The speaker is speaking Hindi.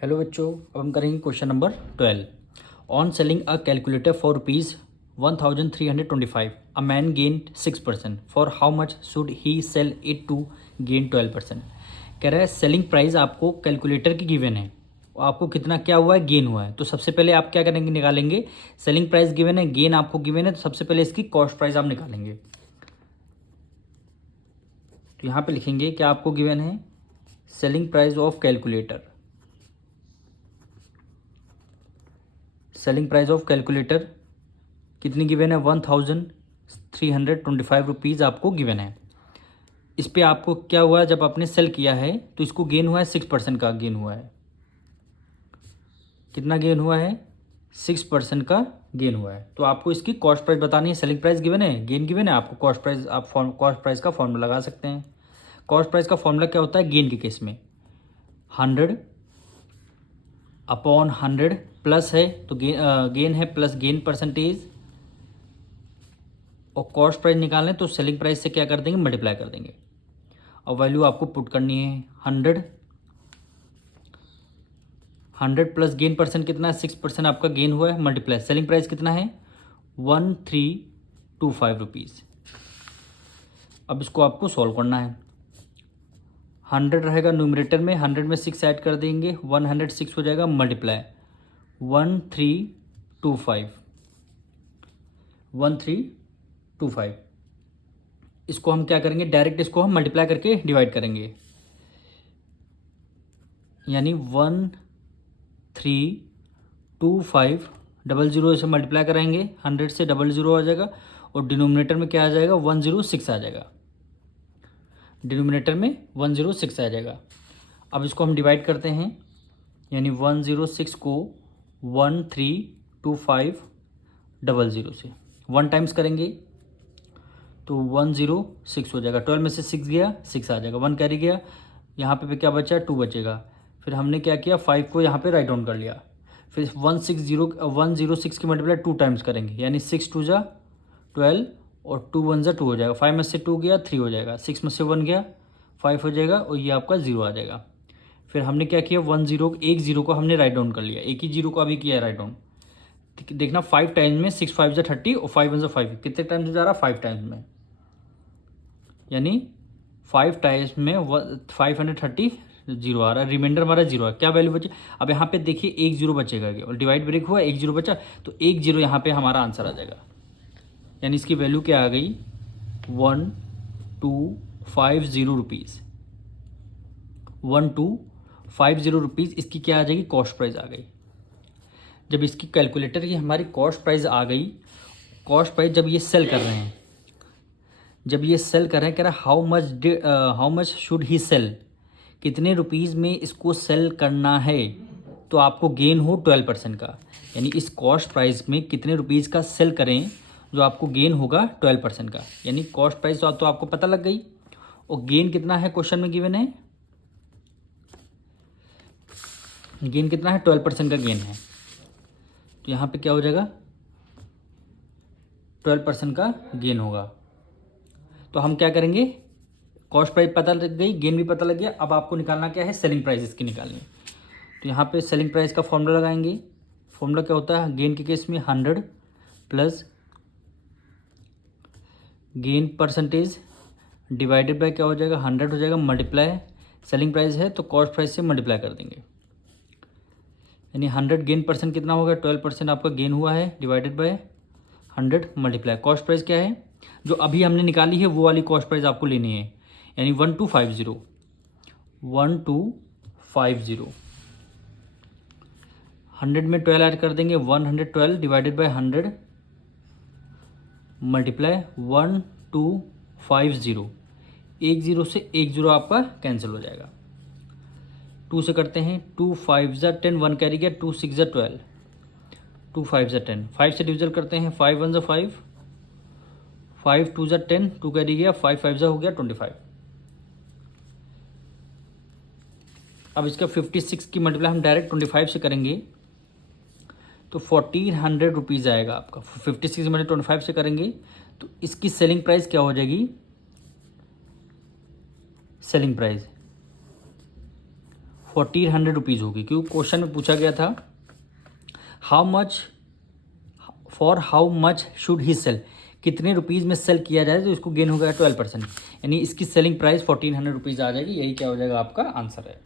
हेलो बच्चों, अब हम करेंगे question number 12। On selling a calculator for rupees 1325 a man gain 6%। For how much should he sell it to gain 12%। कह रहा है सेलिंग प्राइस आपको कैलकुलेटर की गिवन है, आपको कितना क्या हुआ है, गेन हुआ है। तो सबसे पहले आप क्या करेंगे, निकालेंगे। सेलिंग प्राइस गिवन है, गेन आपको गिवन है, तो सबसे पहले इसकी कॉस्ट प्राइस आप निकालेंगे। तो यहाँ पे लिखेंगे क्या आपको गिवन है, selling price of calculator. Selling price of calculator कितनी गिवन है, 1325 रुपीज़ आपको गिवन है। इस पे आपको क्या हुआ, जब आपने सेल किया है तो इसको गेन हुआ है 6% का गेन हुआ है। कितना गेन हुआ है, 6% का गेन हुआ है। तो आपको इसकी कॉस्ट प्राइस बतानी है। सेलिंग प्राइस गिवन है, गेन गिवन है, आपको कॉस्ट प्राइस, आप कॉस्ट प्राइस का फॉर्मूला लगा सकते हैं। कॉस्ट प्राइस का फॉर्मूला क्या होता है गेन के केस में, 100/100 प्लस है तो गेन है प्लस गेन परसेंटेज, और कॉस्ट प्राइस निकालें तो सेलिंग प्राइस से क्या कर देंगे, मल्टीप्लाई कर देंगे। और वैल्यू आपको पुट करनी है 100 प्लस गेन परसेंट कितना है, 6% आपका गेन हुआ है, मल्टीप्लाई सेलिंग प्राइस कितना है 1325 रुपीज़। अब इसको आपको सॉल्व करना है। 100 रहेगा न्यूमरेटर में, 100 में 6 ऐड कर देंगे, 106 हो जाएगा, मल्टीप्लाई 1325। इसको हम क्या करेंगे, डायरेक्ट इसको हम मल्टीप्लाई करके डिवाइड करेंगे, यानी 1325 00 से मल्टीप्लाई कराएंगे, 100 से 00 आ जाएगा, और डिनोमिनेटर में क्या आ जाएगा 106 आ जाएगा। डिनोमिनेटर में 106 आ जाएगा। अब इसको हम डिवाइड करते हैं, यानी 106 को 1325 से 1 टाइम्स करेंगे तो 106 हो जाएगा। 12 में से 6 गया, 6 आ जाएगा, 1 कैरी गया, यहाँ पे क्या बचा, 2 बचेगा। फिर हमने क्या किया, 5 को यहाँ पे राइट डाउन कर लिया। फिर 106 की मल्टीप्लाई 2 टाइम्स करेंगे, यानी 6 2 जा 12 और 2 1 जा 2 हो जाएगा। 5 में से 2 गया, 3 हो जाएगा, 6 में से 1 गया, 5 हो जाएगा, और ये आपका 0 आ जाएगा। फिर हमने क्या किया, एक जीरो को हमने राइट डाउन कर लिया, एक ही जीरो को अभी किया है राइट डाउन। देखना 5 टाइम्स में 6 5 जा 30 और 5 1 जा 5, कितने टाइम्स में जा रहा है, 5 टाइम्स में, यानी 5 टाइम्स में 530 जीरो आ रहा है, रिमाइंडर हमारा 0 है। क्या वैल्यू बची, अब यहाँ पे देखिए 1 0 बचेगा, और डिवाइड ब्रेक हुआ, 1 0 बचा, तो 1 0 यहाँ पे हमारा आंसर आ जाएगा। यानी इसकी वैल्यू क्या आ गई, 1250 रुपीज़। 1250 रुपीज़ इसकी क्या आ जाएगी, कॉस्ट प्राइस आ गई। जब इसकी कैलकुलेटर की हमारी कॉस्ट प्राइस आ गई, कॉस्ट प्राइस जब ये सेल कर रहे हैं, कह रहा है how much should he sell, कितने रुपीज़ में इसको सेल करना है, तो आपको गेन हो 12% का। यानी इस कॉस्ट प्राइस में कितने रुपीज़ का सेल करें जो आपको गेन होगा 12% का। यानी कॉस्ट प्राइस तो आपको पता लग गई, और गेन कितना है क्वेश्चन में गिवन है, गेन कितना है 12% का गेन है। तो यहाँ पे क्या हो जाएगा, 12% का गेन होगा। तो हम क्या करेंगे, कॉस्ट प्राइस पता लग गई, गेन भी पता लग गया, अब आपको निकालना क्या है, सेलिंग प्राइस इसकी निकालनी है। तो यहाँ पे सेलिंग प्राइस का फॉर्मूला लगाएंगे। फॉर्मूला क्या होता है, गेन के केस में 100 plus gain percentage divided by क्या हो जाएगा, 100 हो जाएगा, मल्टीप्लाई सेलिंग प्राइस है तो कॉस्ट प्राइस से मल्टीप्लाई कर देंगे, यानी 100 गेन परसेंट कितना होगा, 12% आपका गेन हुआ है, divided by 100 multiply cost price क्या है, जो अभी हमने निकाली है वो वाली कॉस्ट प्राइस आपको लेनी है, यानी 1250 100 में 12 ऐड कर देंगे, 112 डिवाइडेड बाय 100 मल्टीप्लाई 1250। 1 0 से 1 0 आपका कैंसिल हो जाएगा। 2 से करते हैं, 2 5 जा 10, 1 कैरी गया, 2 6 जा 12, 2 5 जा 10, 5 से डिविजन करते हैं, 5 1 जा 5, 5 2 जा 10, 2 कैरी गया, 5 5 जा हो गया 25। अब इसका 56 की मल्टीप्लाई हम डायरेक्ट 25 से करेंगे तो 1400 रुपीज़ आएगा आपका। 56 में 25 से करेंगे तो इसकी सेलिंग प्राइस क्या हो जाएगी, सेलिंग प्राइस 1400 होगी, क्योंकि क्वेश्चन में पूछा गया था how much should he sell, कितने रुपीज़ में सेल किया जाए तो इसको गेन हो गया 12%, यानी इसकी सेलिंग प्राइस 1400 रुपीज़ आ जाएगी। यही क्या हो जाएगा आपका आंसर है।